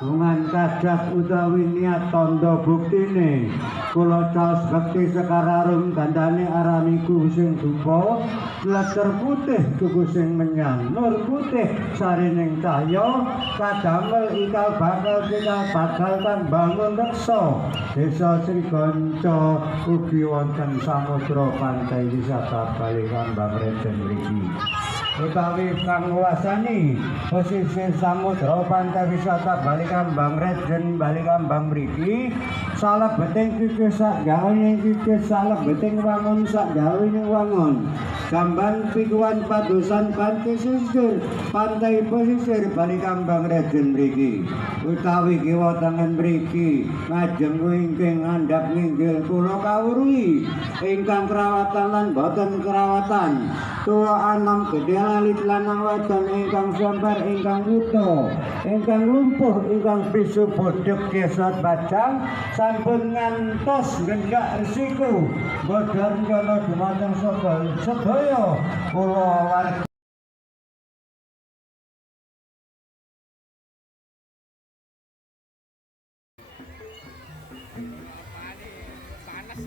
Hubungan kadas utawi niat tanda buktine kula caos bekti sekararung gandane aramiku sing dupa leter putih tuku sing menyang nur putih sarining cahya kadamel ikal bakal kang bangun reksa desa Sriganca ugi wonten samudra pantai wisata Balikambang Rejen mriki utawi kang nguasani pesisir samudra pantai wisata Balikambang Rejen Balikambang mriki salebeting kikis sak gawene kikis salebeting wangun sak gawene wangun jamban pikuan padosan pantai pesisir Balikambang Rejen mriki utawi kiwa tengen mriki ngajeng wingking ngandhap nginggil kula kawruhi ingkang kerawatan lan boten kerawatan tua anam gedhe lalit lanang wadon ingkang sambar ingkang wuta ingkang lumpuh ingkang bisu bodhog kesot bajang sampun ngantos ngendak resiko bodhor rencana dumateng sedaya kula warga panas